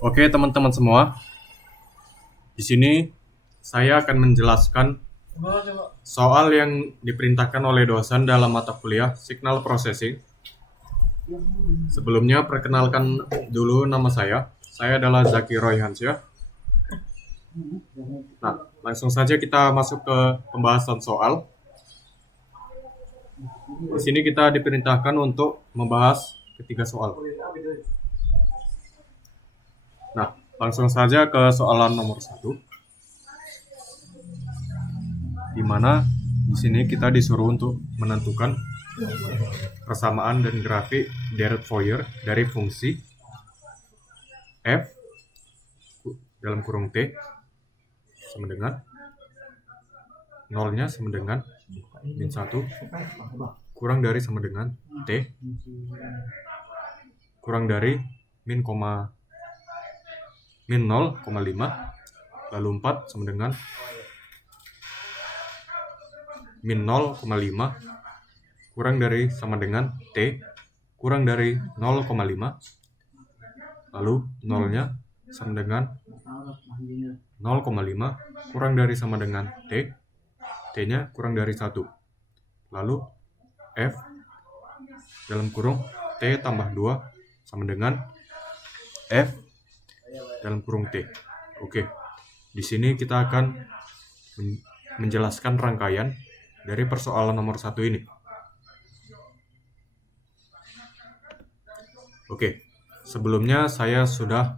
Oke, teman-teman semua. Di sini saya akan menjelaskan soal yang diperintahkan oleh dosen dalam mata kuliah Signal Processing. Sebelumnya, perkenalkan dulu nama saya. Saya adalah Zaki Royhansyah. Nah, langsung saja kita masuk ke pembahasan soal. Di sini kita diperintahkan untuk membahas ketiga soal. Nah, langsung saja ke soalan nomor 1. Di mana di sini kita disuruh untuk menentukan persamaan dan grafik Dirac-Fourier dari fungsi f dalam kurung t sama dengan nolnya sama dengan min 1 kurang dari sama dengan t kurang dari min 0,5 lalu 4 sama dengan min 0,5 kurang dari sama dengan t kurang dari 0,5 lalu nolnya sama dengan 0,5 kurang dari sama dengan t nya kurang dari 1 lalu f dalam kurung t tambah 2 sama dengan f dalam kurung t. Oke, di sini kita akan menjelaskan rangkaian dari persoalan nomor 1 ini. Oke, sebelumnya saya sudah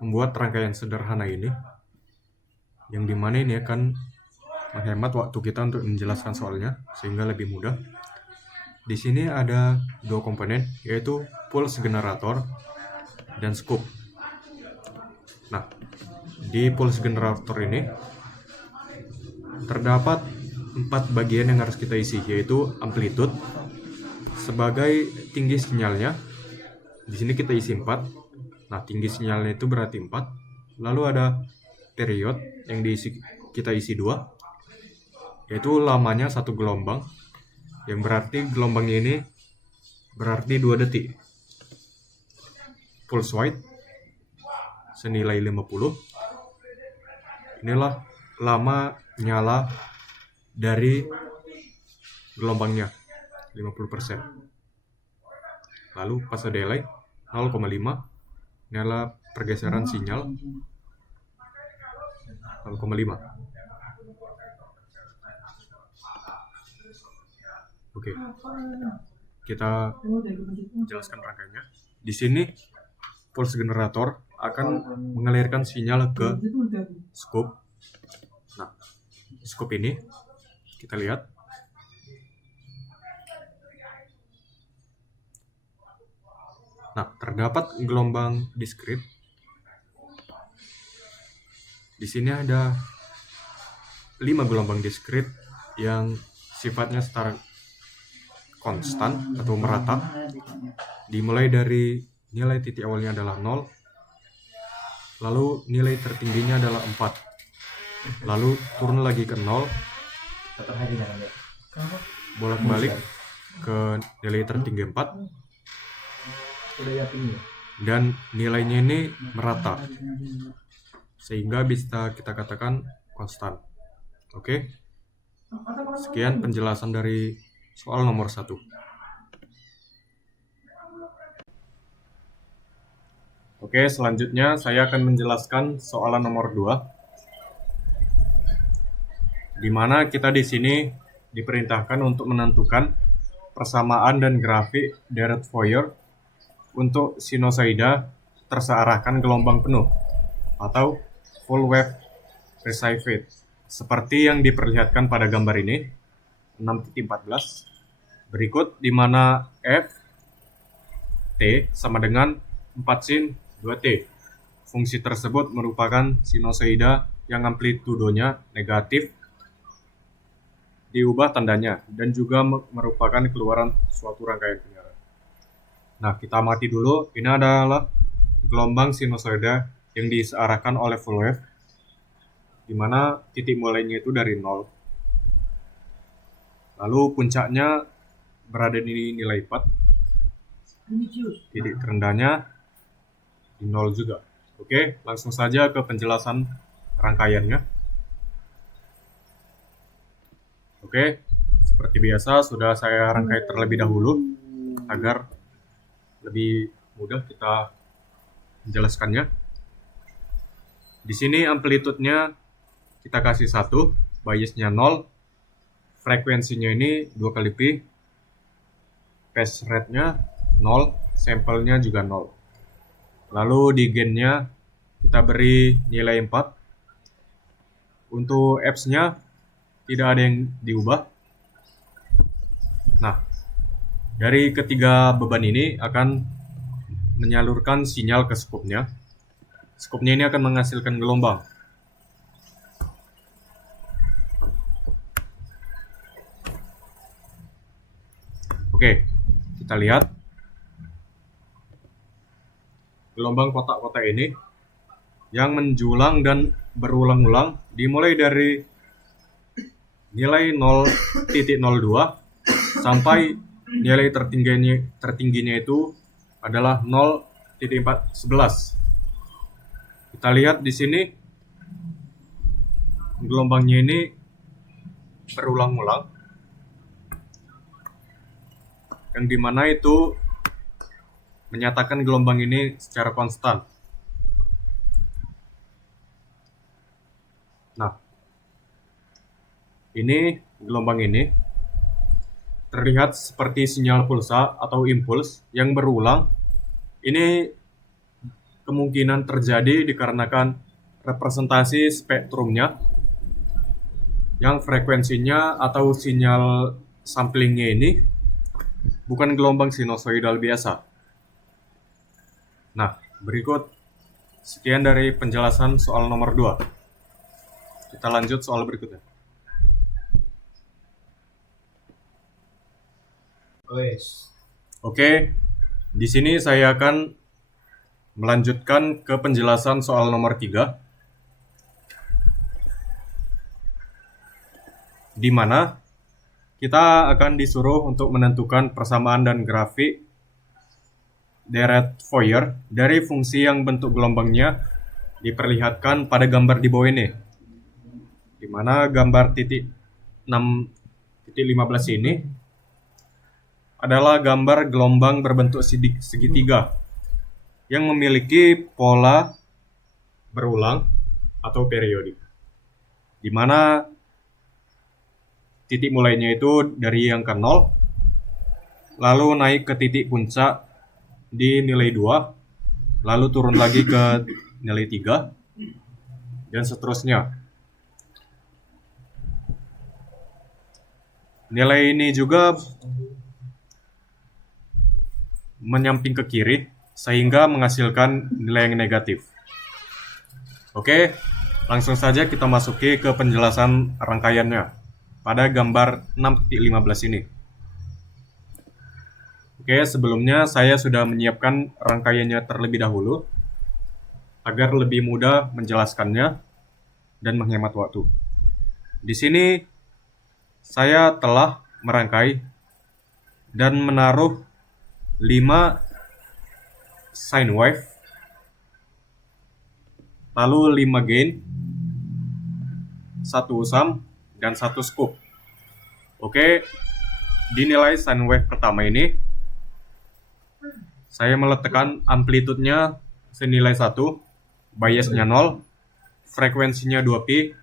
membuat rangkaian sederhana ini, yang dimana ini akan menghemat waktu kita untuk menjelaskan soalnya sehingga lebih mudah. Di sini ada dua komponen, yaitu pulse generator dan scoop. Nah, di pulse generator ini terdapat 4 bagian yang harus kita isi, yaitu amplitude sebagai tinggi sinyalnya. Di sini kita isi 4. Nah, tinggi sinyalnya itu berarti 4. Lalu ada period yang kita isi 2, yaitu lamanya 1 gelombang, yang berarti gelombangnya ini berarti 2 detik. Pulse width senilai 50. Inilah lama nyala dari gelombangnya, 50%. Lalu fase delay 0,5. Inilah pergeseran sinyal 0,5. Oke, kita jelaskan rangkaiannya. Di sini pulse generator akan mengalirkan sinyal ke scoop. Nah, scoop ini kita lihat. Nah, terdapat gelombang diskrit. Di sini ada 5 gelombang diskrit yang sifatnya setara konstan atau merata, dimulai dari nilai titik awalnya adalah 0, lalu nilai tertingginya adalah 4, lalu turun lagi ke 0, bolak-balik ke nilai tertinggi 4, dan nilainya ini merata sehingga bisa kita katakan konstan. Oke, sekian penjelasan dari soal nomor 1. Oke, selanjutnya saya akan menjelaskan soalan nomor 2, di mana kita di sini diperintahkan untuk menentukan persamaan dan grafik Dirac-Fourier untuk sinusoida tersearahkan gelombang penuh atau full wave received, seperti yang diperlihatkan pada gambar ini 6.14 berikut, di mana f t sama dengan 4 sin 2t. Fungsi tersebut merupakan sinusoida yang amplitudonya negatif diubah tandanya dan juga merupakan keluaran suatu rangkaian penyiaran. Nah, kita amati dulu. Ini adalah gelombang sinusoida yang disearahkan oleh full wave, di mana titik mulainya itu dari 0. Lalu puncaknya berada di nilai 4. Titik terendahnya di 0 juga. Oke, langsung saja ke penjelasan rangkaiannya. Oke, seperti biasa sudah saya rangkai terlebih dahulu agar lebih mudah kita menjelaskannya. Di sini amplitudenya kita kasih 1, biasnya 0, frekuensinya ini 2 kali pi, phase rate-nya 0, sampelnya juga 0. Lalu di gain-nya kita beri nilai 4. Untuk apps-nya tidak ada yang diubah. Nah, dari ketiga beban ini akan menyalurkan sinyal ke skupnya. Skupnya ini akan menghasilkan gelombang. Oke, kita lihat gelombang kotak-kotak ini yang menjulang dan berulang-ulang dimulai dari nilai 0.02 sampai nilai tertingginya itu adalah 0.411. Kita lihat di sini gelombangnya ini berulang-ulang, yang dimana itu menyatakan gelombang ini secara konstan. Nah, ini gelombang ini terlihat seperti sinyal pulsa atau impuls yang berulang. Ini kemungkinan terjadi dikarenakan representasi spektrumnya yang frekuensinya atau sinyal samplingnya ini bukan gelombang sinusoidal biasa. Nah, berikut sekian dari penjelasan soal nomor 2. Kita lanjut soal berikutnya. Oke, di sini saya akan melanjutkan ke penjelasan soal nomor 3, di mana kita akan disuruh untuk menentukan persamaan dan grafik deret Fourier dari fungsi yang bentuk gelombangnya diperlihatkan pada gambar di bawah ini, di mana gambar titik 6.15 ini adalah gambar gelombang berbentuk segitiga yang memiliki pola berulang atau periodik, di mana titik mulainya itu dari angka 0, lalu naik ke titik puncak di nilai 2, lalu turun lagi ke nilai 3, dan seterusnya. Nilai ini juga menyamping ke kiri sehingga menghasilkan nilai yang negatif. Oke, langsung saja kita masuki ke penjelasan rangkaiannya pada gambar 6.15 ini. Oke, sebelumnya saya sudah menyiapkan rangkaiannya terlebih dahulu agar lebih mudah menjelaskannya dan menghemat waktu. Di sini saya telah merangkai dan menaruh 5 sine wave, lalu 5 gain, 1 usam, dan 1 scoop. Oke, di nilai sine wave pertama ini saya meletakkan amplitudenya senilai 1, biasnya 0, frekuensinya 2pi,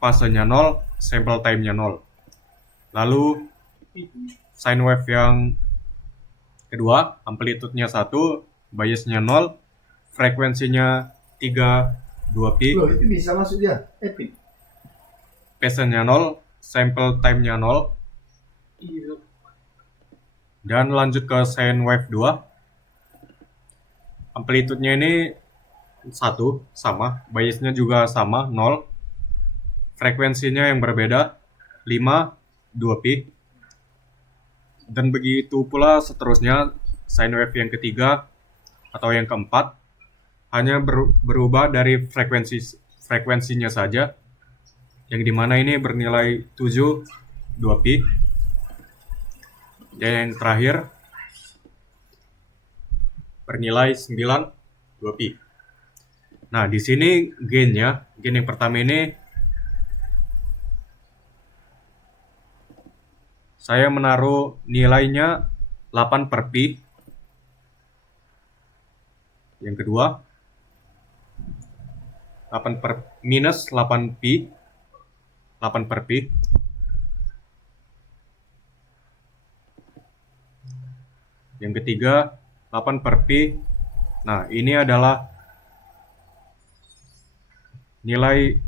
fasenya 0, sample time-nya 0. Lalu sine wave yang kedua, amplitudenya 1, biasnya 0, frekuensinya 3, 2pi. Loh, itu bisa masuk dia, epic. Phase-nya 0, sample time-nya 0. Dan lanjut ke sine wave 2. Amplitudenya ini 1, sama, biasnya juga sama, 0. Frekuensinya yang berbeda, 5, 2pi. Dan begitu pula seterusnya, sine wave yang ketiga atau yang keempat hanya berubah dari frekuensinya saja, yang dimana ini bernilai 7, 2pi. Dan yang terakhir bernilai 9, 2pi. Nah, di sini gain yang pertama ini saya menaruh nilainya 8 per pi. Yang kedua 8 per minus 8 pi, 8 per pi. Yang ketiga 8 per pi. Nah, ini adalah nilai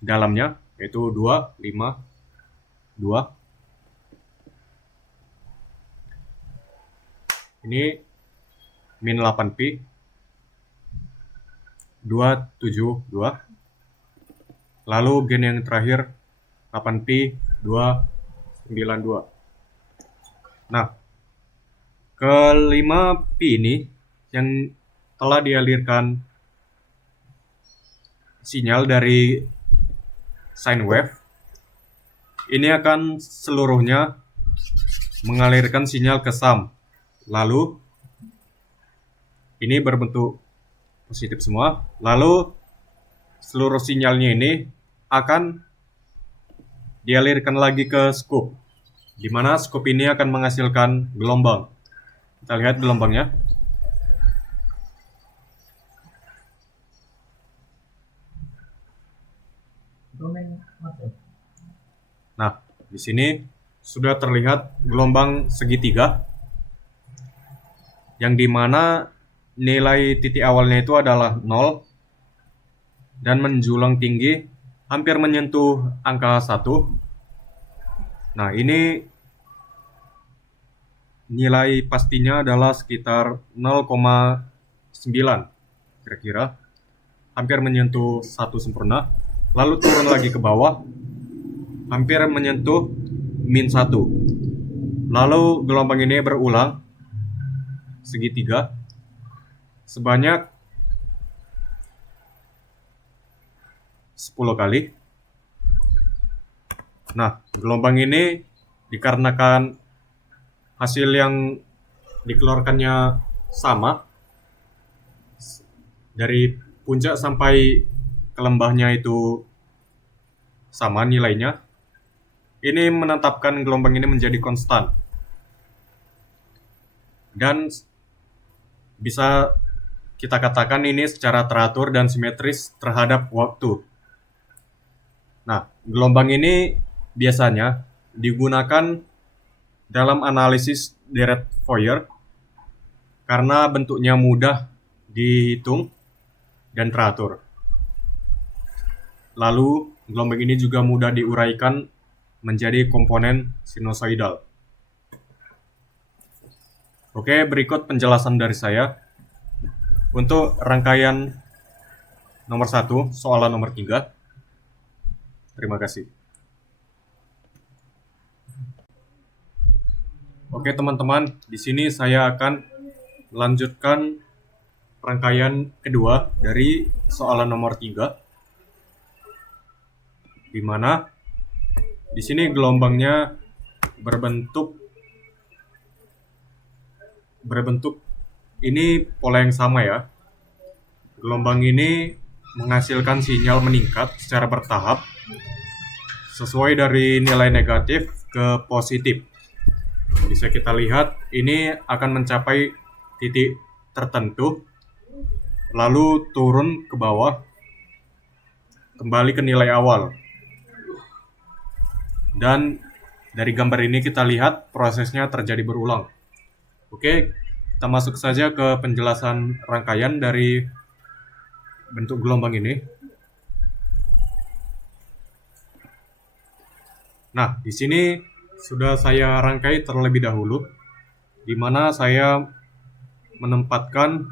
dalamnya, yaitu 2, 5, 2. Ini min 8 pi, 2, 7, 2. Lalu gain yang terakhir 8 pi, 2, 9, 2. Nah, kelima pi ini yang telah dialirkan sinyal dari sine wave, ini akan seluruhnya mengalirkan sinyal ke sum. Lalu ini berbentuk positif semua. Lalu seluruh sinyalnya ini akan dialirkan lagi ke scoop, di mana scoop ini akan menghasilkan gelombang. Kita lihat gelombangnya. Nah, di sini sudah terlihat gelombang segitiga, yang dimana nilai titik awalnya itu adalah 0 dan menjulang tinggi hampir menyentuh angka 1. Nah, ini nilai pastinya adalah sekitar 0,9 kira-kira, hampir menyentuh 1 sempurna. Lalu turun lagi ke bawah, hampir menyentuh min 1. Lalu gelombang ini berulang segitiga sebanyak 10 kali. Nah, gelombang ini dikarenakan hasil yang dikeluarkannya sama, dari puncak sampai ke lembahnya itu sama nilainya, ini menetapkan gelombang ini menjadi konstan. Dan bisa kita katakan ini secara teratur dan simetris terhadap waktu. Nah, gelombang ini biasanya digunakan dalam analisis deret Fourier karena bentuknya mudah dihitung dan teratur. Lalu, gelombang ini juga mudah diuraikan menjadi komponen sinusoidal. Oke, berikut penjelasan dari saya untuk rangkaian nomor 1, soalan nomor 3. Terima kasih. Oke teman-teman, di sini saya akan melanjutkan rangkaian kedua dari soalan nomor 3, di mana di sini gelombangnya berbentuk ini pola yang sama ya. Gelombang ini menghasilkan sinyal meningkat secara bertahap sesuai dari nilai negatif ke positif. Bisa kita lihat ini akan mencapai titik tertentu, lalu turun ke bawah, kembali ke nilai awal. Dan dari gambar ini kita lihat prosesnya terjadi berulang. Oke, kita masuk saja ke penjelasan rangkaian dari bentuk gelombang ini. Nah, di sini sudah saya rangkai terlebih dahulu, di mana saya menempatkan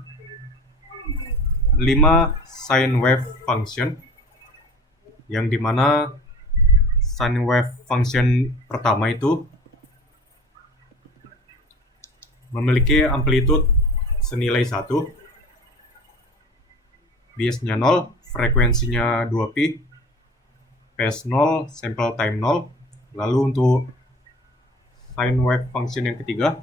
5 sine wave function, yang dimana sine wave function pertama itu memiliki amplitude senilai 1, biasnya 0, frekuensinya 2pi, phase 0, sample time 0. Lalu untuk sine wave function yang ketiga,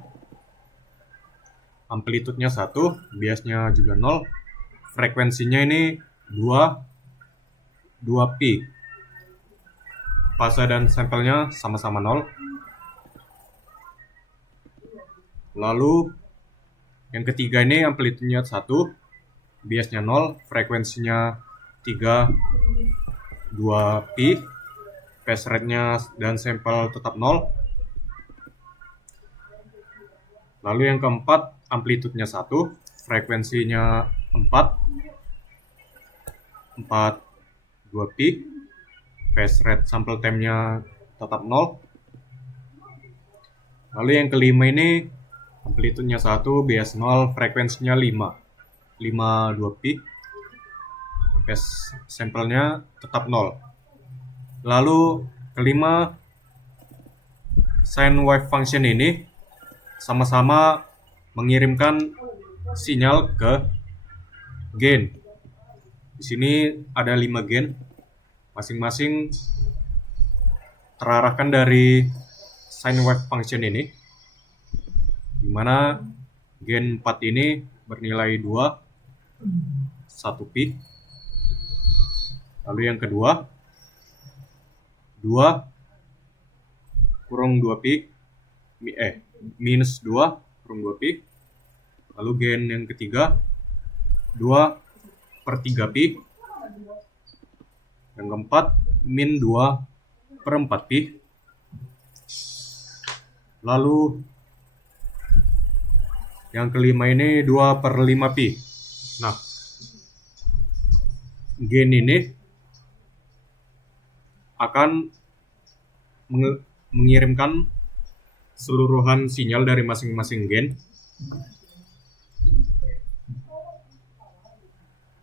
amplitudenya 1, biasnya juga 0, frekuensinya ini 2pi. Fase dan sampelnya sama-sama 0. Lalu yang ketiga ini amplitudenya 1, biasnya 0, frekuensinya 3, 2pi, phase rate-nya dan sampel tetap 0. Lalu yang keempat amplitudenya 1, frekuensinya 4, 2pi, phase rate sample time-nya tetap 0. Lalu yang kelima ini amplitudenya 1, bias 0, frekuensinya 5, 2pi, phase sampelnya tetap 0. Lalu kelima, sine wave function ini sama-sama mengirimkan sinyal ke gain. Di sini ada 5 gain, masing-masing terarahkan dari sine wave function ini, di mana gain 4 ini bernilai 2, 1pi. Lalu yang kedua, 2 kurung 2pi, minus 2 kurung 2pi. Lalu gain yang ketiga, 2/3pi. Yang keempat, min 2/4pi. Lalu yang kelima ini 2/5pi. Nah, gain ini akan mengirimkan keseluruhan sinyal dari masing-masing gain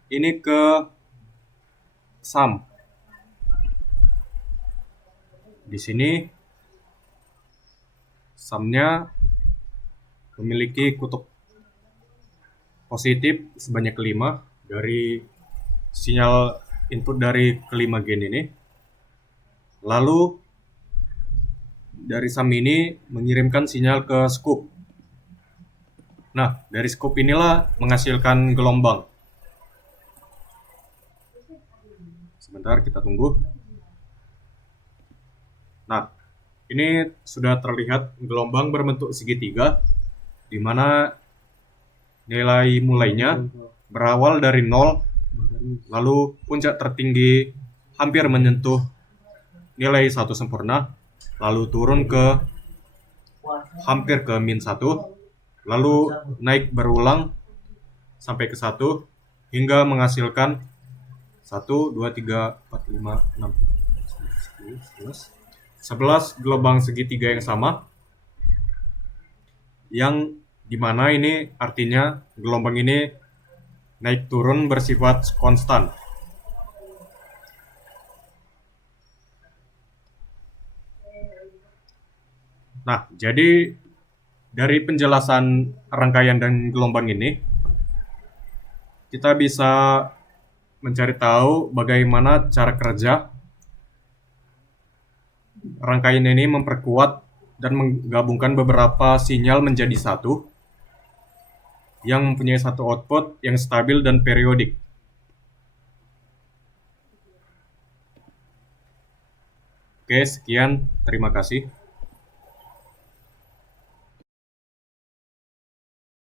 ini ke sum. Di sini sumnya memiliki kutub positif sebanyak 5 dari sinyal input dari kelima gain ini. Lalu dari sum ini mengirimkan sinyal ke scoop. Nah, dari scoop inilah menghasilkan gelombang. Sebentar, kita tunggu. Nah, ini sudah terlihat gelombang berbentuk segitiga, di mana nilai mulainya berawal dari 0, lalu puncak tertinggi hampir menyentuh nilai 1 sempurna, lalu turun ke hampir ke min 1, lalu naik berulang sampai ke 1, hingga menghasilkan 1, 2, 3, 4, 5, 6, 11 gelombang segitiga yang sama, yang dimana ini artinya gelombang ini naik turun bersifat konstan. Nah, jadi dari penjelasan rangkaian dan gelombang ini, kita bisa mencari tahu bagaimana cara kerja rangkaian ini memperkuat dan menggabungkan beberapa sinyal menjadi satu yang mempunyai satu output yang stabil dan periodik. Oke, sekian. Terima kasih.